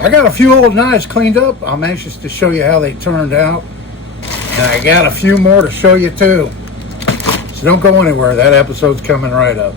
I got a few old knives cleaned up. I'm anxious to show you how they turned out. And I got a few more to show you too. So don't go anywhere. That episode's coming right up.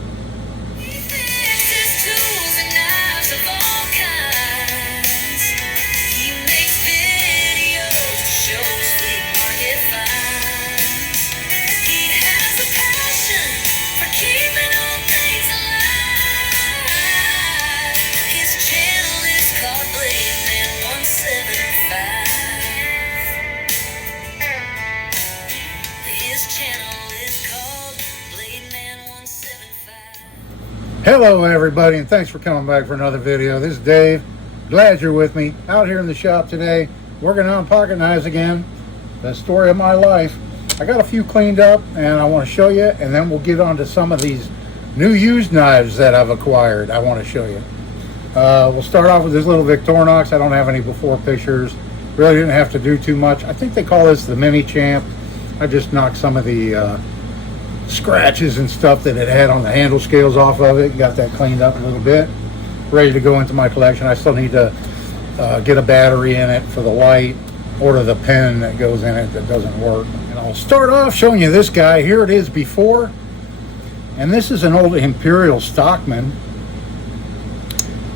Hello everybody, and thanks for coming back for another video. This is Dave. Glad you're with me out here in the shop today, working on pocket knives again. The story of my life. I got a few cleaned up and I want to show you, and then we'll get on to some of these new used knives that I've acquired. I want to show you. We'll start off with this little Victorinox. I don't have any before pictures. Really didn't have to do too much. I think they call this the Mini Champ. I just knocked some of the scratches and stuff that it had on the handle scales off of it. Got that cleaned up a little bit, ready to go into my collection. I still need to get a battery in it for the light, order the pen that goes in it that doesn't work. And I'll start off showing you this guy. Here it is before, and this is an old Imperial Stockman.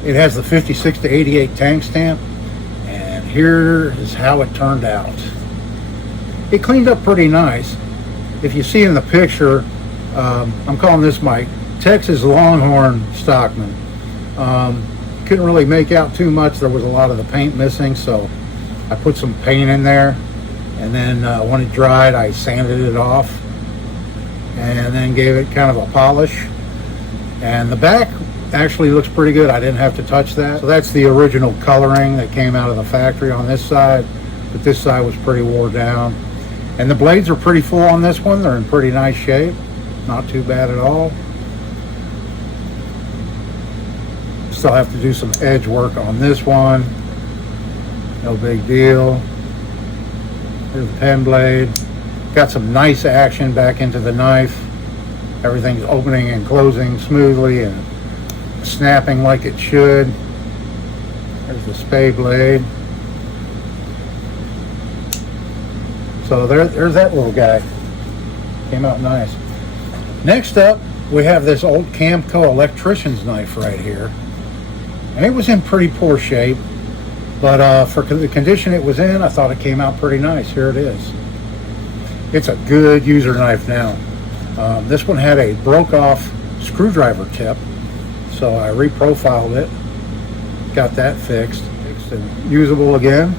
It has the 56 to 88 tank stamp, and here is how it turned out. It cleaned up pretty nice. If you see in the picture, I'm calling this my Texas Longhorn Stockman. Couldn't really make out too much. There was a lot of the paint missing, so I put some paint in there, and then when it dried, I sanded it off and then gave it kind of a polish. And the back actually looks pretty good. I didn't have to touch that. So that's the original coloring that came out of the factory on this side, but this side was pretty wore down. And the blades are pretty full on this one. They're in pretty nice shape. Not too bad at all. Still have to do some edge work on this one. No big deal. Here's the pen blade. Got some nice action back into the knife. Everything's opening and closing smoothly and snapping like it should. There's the spade blade. So there's that little guy. Came out nice. Next up, we have this old Camco electrician's knife right here. And it was in pretty poor shape, but for the condition it was in, I thought it came out pretty nice. Here it is. It's a good user knife now. This one had a broke off screwdriver tip, so I reprofiled it, got that fixed and usable again.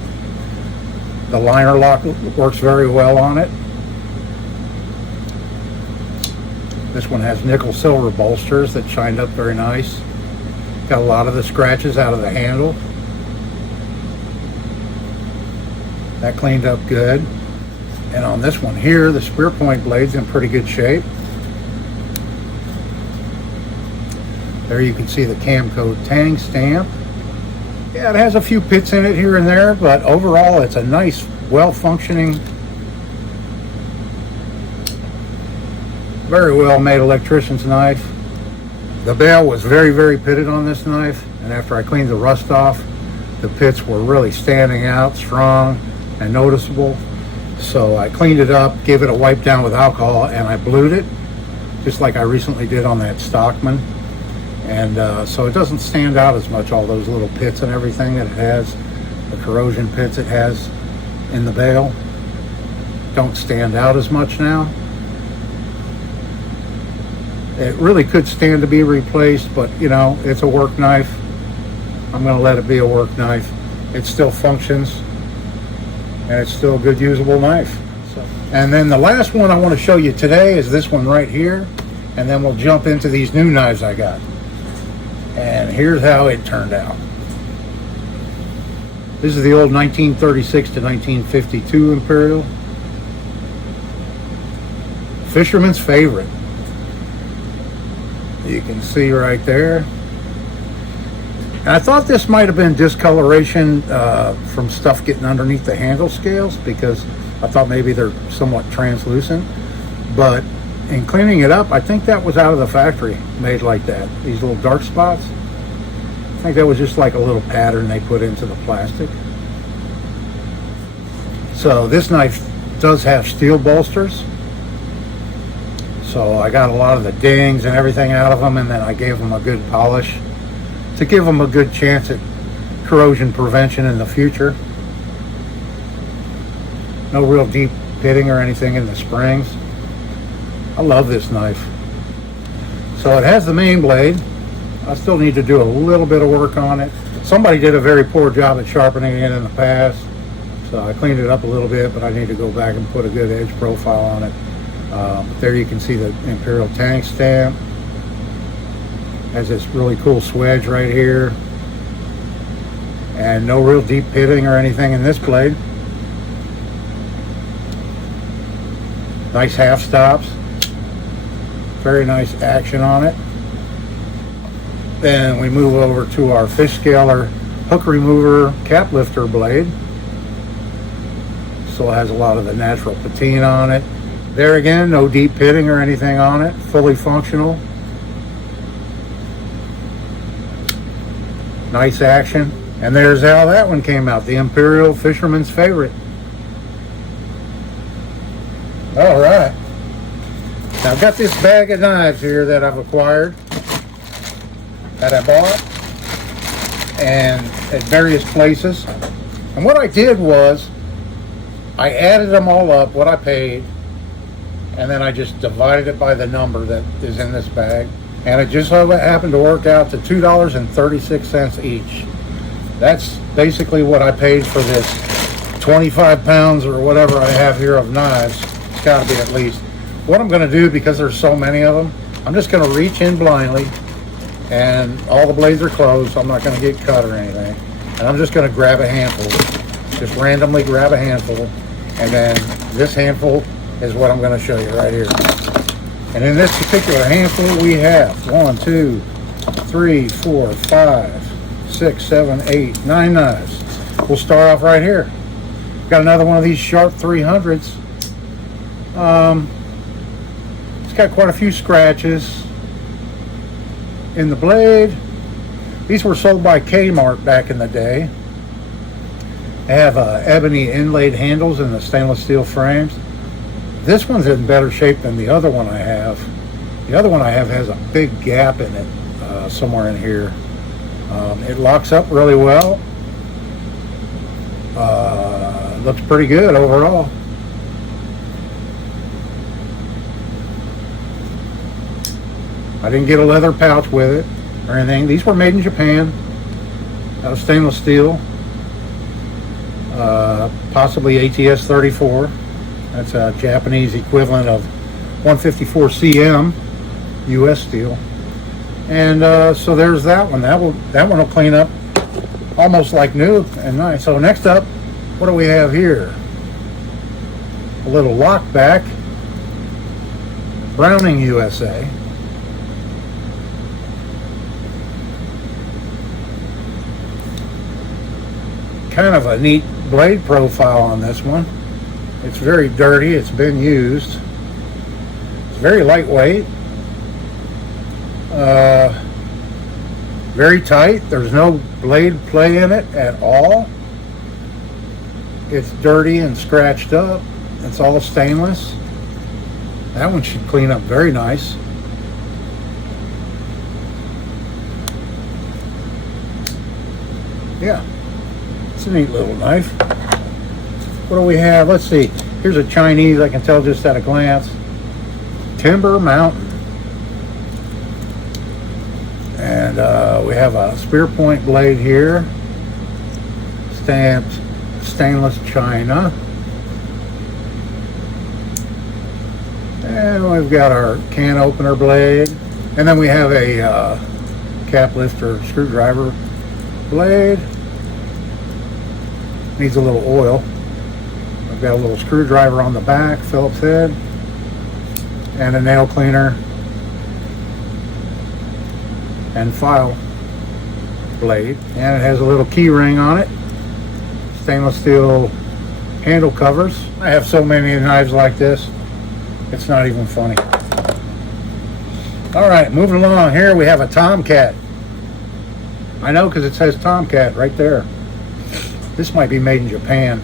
The liner lock works very well on it. This one has nickel silver bolsters that shined up very nice. Got a lot of the scratches out of the handle. That cleaned up good. And on this one here, the spear point blade's in pretty good shape. There you can see the Camco tang stamp. Yeah, it has a few pits in it here and there, but overall it's a nice, well-functioning, very well-made electrician's knife. The bail was very, very pitted on this knife, and after I cleaned the rust off, the pits were really standing out strong and noticeable. So I cleaned it up, gave it a wipe down with alcohol, and I blued it, just like I recently did on that Stockman. And so it doesn't stand out as much, all those little pits and everything that it has, the corrosion pits it has in the bail, don't stand out as much now. It really could stand to be replaced, but you know, it's a work knife. I'm going to let it be a work knife. It still functions, and it's still a good usable knife. So, and then the last one I want to show you today is this one right here, and then we'll jump into these new knives I got. And here's how it turned out. This is the old 1936 to 1952 Imperial. Fisherman's favorite. You can see right there. And I thought this might have been discoloration from stuff getting underneath the handle scales, because I thought maybe they're somewhat translucent. But in cleaning it up, I think that was out of the factory, made like that. These little dark spots. I think that was just like a little pattern they put into the plastic. So this knife does have steel bolsters. So I got a lot of the dings and everything out of them, and then I gave them a good polish to give them a good chance at corrosion prevention in the future. No real deep pitting or anything in the springs. I love this knife. So it has the main blade. I still need to do a little bit of work on it. Somebody did a very poor job at sharpening it in the past, so I cleaned it up a little bit, but I need to go back and put a good edge profile on it. There you can see the Imperial tank stamp. Has this really cool swedge right here, and no real deep pitting or anything in this blade. Nice half stops, very nice action on it. Then we move over to our fish scaler hook remover cap lifter blade. Still has a lot of the natural patina on it. There again, no deep pitting or anything on it, fully functional. Nice action. And there's how that one came out, the Imperial Fisherman's favorite. All right. Now I've got this bag of knives here that I've acquired, that I bought, and at various places. And what I did was, I added them all up, what I paid, and then I just divided it by the number that is in this bag. And it just so happened to work out to $2.36 each. That's basically what I paid for this 25 pounds or whatever I have here of knives. It's got to be at least. What I'm going to do, because there's so many of them, I'm just going to reach in blindly, and all the blades are closed, so I'm not going to get cut or anything. And I'm just going to grab a handful, just randomly grab a handful, and then this handful is what I'm going to show you right here. And in this particular handful, we have 1, 2, 3, 4, 5, 6, 7, 8, 9 knives. We'll start off right here. Got another one of these sharp 300s. It's got quite a few scratches in the blade. These were sold by Kmart back in the day. They have ebony inlaid handles in the stainless steel frames. This one's in better shape than the other one I have. The other one I have has a big gap in it somewhere in here. It locks up really well. Looks pretty good overall. I didn't get a leather pouch with it or anything. These were made in Japan, out of stainless steel, possibly ATS 34. That's a Japanese equivalent of 154 cm US steel. And so there's that one. That one will clean up almost like new and nice. So next up, what do we have here? A little lockback, Browning USA. Kind of a neat blade profile on this one. It's very dirty. It's been used. It's very lightweight. Very tight. There's no blade play in it at all. It's dirty and scratched up. It's all stainless. That one should clean up very nice. Yeah, it's a neat little knife. What do we have? Let's see. Here's a Chinese, I can tell just at a glance. Timber Mountain. And we have a spear point blade here. Stamped stainless china. And we've got our can opener blade. And then we have a cap lifter screwdriver blade. Needs a little oil. I've got a little screwdriver on the back, Phillips head, and a nail cleaner and file blade. And it has a little key ring on it. Stainless steel handle covers. I have so many knives like this, it's not even funny. All right, moving along here, we have a Tomcat. I know because it says Tomcat right there. This might be made in Japan.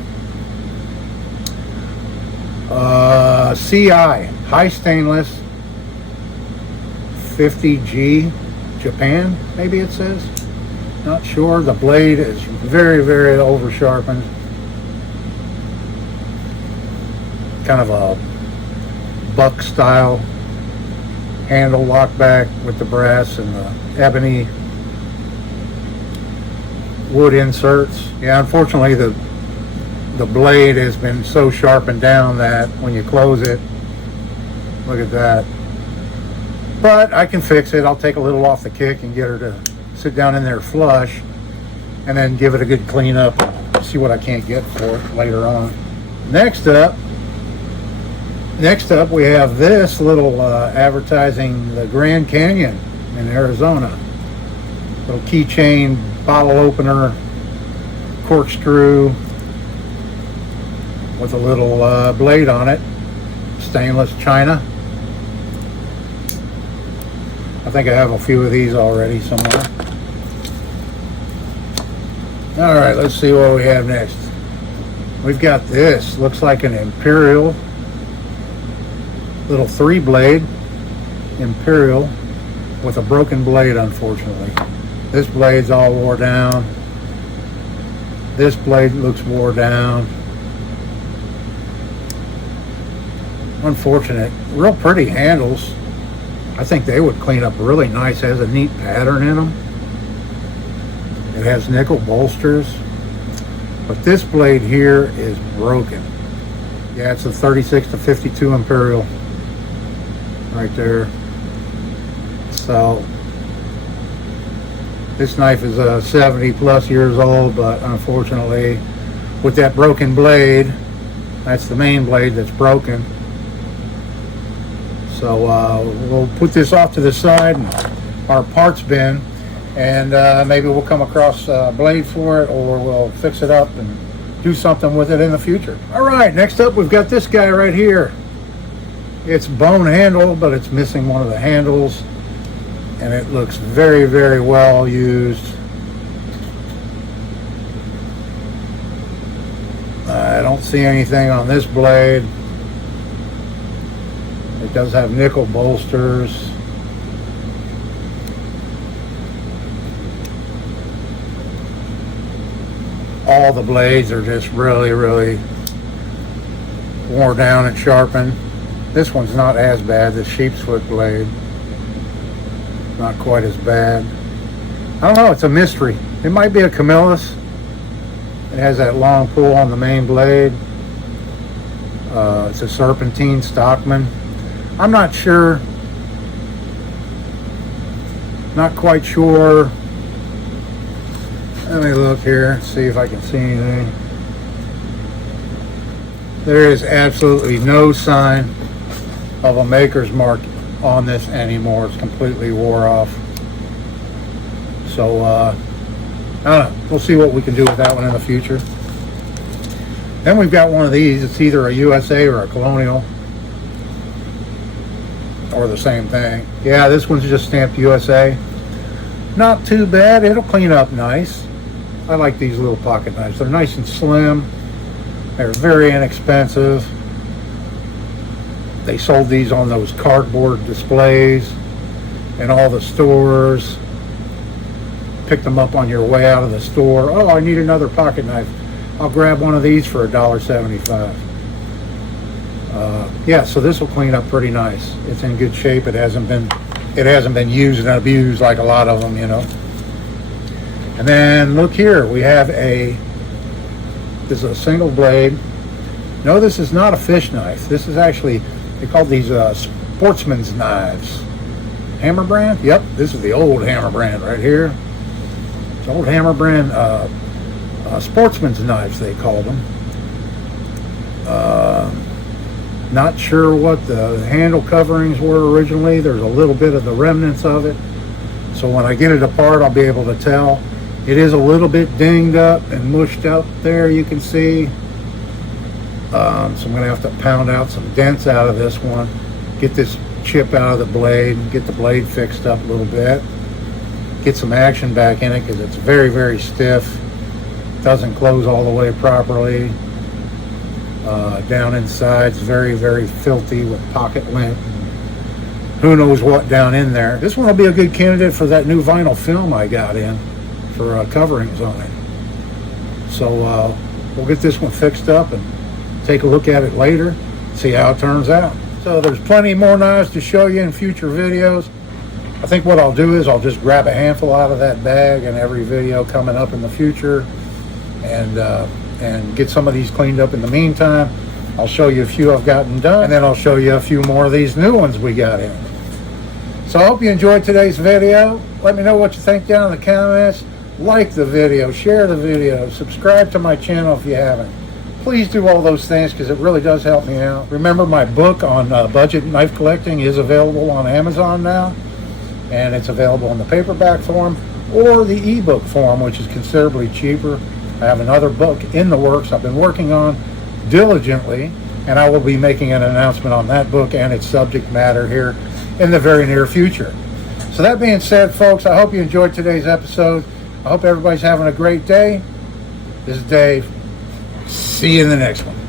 CI, high stainless, 50G, Japan, maybe it says. Not sure. The blade is very, very over sharpened. Kind of a buck style handle lock back with the brass and the ebony wood inserts. Yeah, unfortunately the blade has been so sharpened down that when you close it, look at that. But I can fix it. I'll take a little off the kick and get her to sit down in there flush, and then give it a good clean up and see what I can't get for it later on. Next up we have this little advertising the Grand Canyon in Arizona. Little keychain bottle opener, corkscrew with a little blade on it, stainless china. I think I have a few of these already somewhere. All right, let's see what we have next. We've got this, looks like an Imperial, little 3-blade Imperial with a broken blade, unfortunately. This blade's all wore down. This blade looks wore down. Unfortunate. Real pretty handles. I think they would clean up really nice. It has a neat pattern in them. It has nickel bolsters. But this blade here is broken. Yeah, it's a 36 to 52 Imperial. Right there. So this knife is 70 plus years old, but unfortunately with that broken blade, that's the main blade that's broken. So we'll put this off to the side in our parts bin, and maybe we'll come across a blade for it, or we'll fix it up and do something with it in the future. All right, next up we've got this guy right here. It's bone handle, but it's missing one of the handles, and it looks very, very well used. I don't see anything on this blade. It does have nickel bolsters. All the blades are just really, really worn down and sharpened. This one's not as bad, the sheepsfoot blade. Not quite as bad. I don't know, it's a mystery. It might be a Camillus. It has that long pull on the main blade. It's a serpentine Stockman. I'm not sure. Not quite sure. Let me look here, see if I can see anything. There is absolutely no sign of a maker's mark on this anymore. It's completely wore off. So I don't know. We'll see what we can do with that one in the future. Then we've got one of these. It's either a USA or a Colonial, or the same thing. Yeah, this one's just stamped USA. Not too bad. It'll clean up nice. I like these little pocket knives. They're nice and slim. They're very inexpensive. They sold these on those cardboard displays in all the stores. Pick them up on your way out of the store. Oh, I need another pocket knife. I'll grab one of these for $1.75. Yeah, so this will clean up pretty nice. It's in good shape. It hasn't been used and abused like a lot of them, you know. And then look here, we have this is a single blade. No, this is not a fish knife. This is actually, they call these sportsman's knives. Hammer brand? Yep, this is the old Hammer brand right here. It's old Hammer brand sportsman's knives, they called them. Not sure what the handle coverings were originally. There's a little bit of the remnants of it. So when I get it apart, I'll be able to tell. It is a little bit dinged up and mushed up there, you can see. So I'm going to have to pound out some dents out of this one, get this chip out of the blade, and get the blade fixed up a little bit. get some action back in it, because it's very, very stiff. Doesn't close all the way properly. Down inside it's very, very filthy with pocket lint. Who knows what down in there. This one will be a good candidate for that new vinyl film I got in for coverings on it. So we'll get this one fixed up and take a look at it later, see how it turns out. So there's plenty more knives to show you in future videos. I think what I'll do is I'll just grab a handful out of that bag in every video coming up in the future, and get some of these cleaned up in the meantime. I'll show you a few I've gotten done, and then I'll show you a few more of these new ones we got in. So I hope you enjoyed today's video. Let me know what you think down in the comments. Like the video, share the video, subscribe to my channel if you haven't. Please do all those things, because it really does help me out. Remember, my book on budget knife collecting is available on Amazon now, and it's available in the paperback form or the ebook form, which is considerably cheaper. I have another book in the works I've been working on diligently, and I will be making an announcement on that book and its subject matter here in the very near future. So that being said, folks, I hope you enjoyed today's episode. I hope everybody's having a great day. This is Dave. See you in the next one.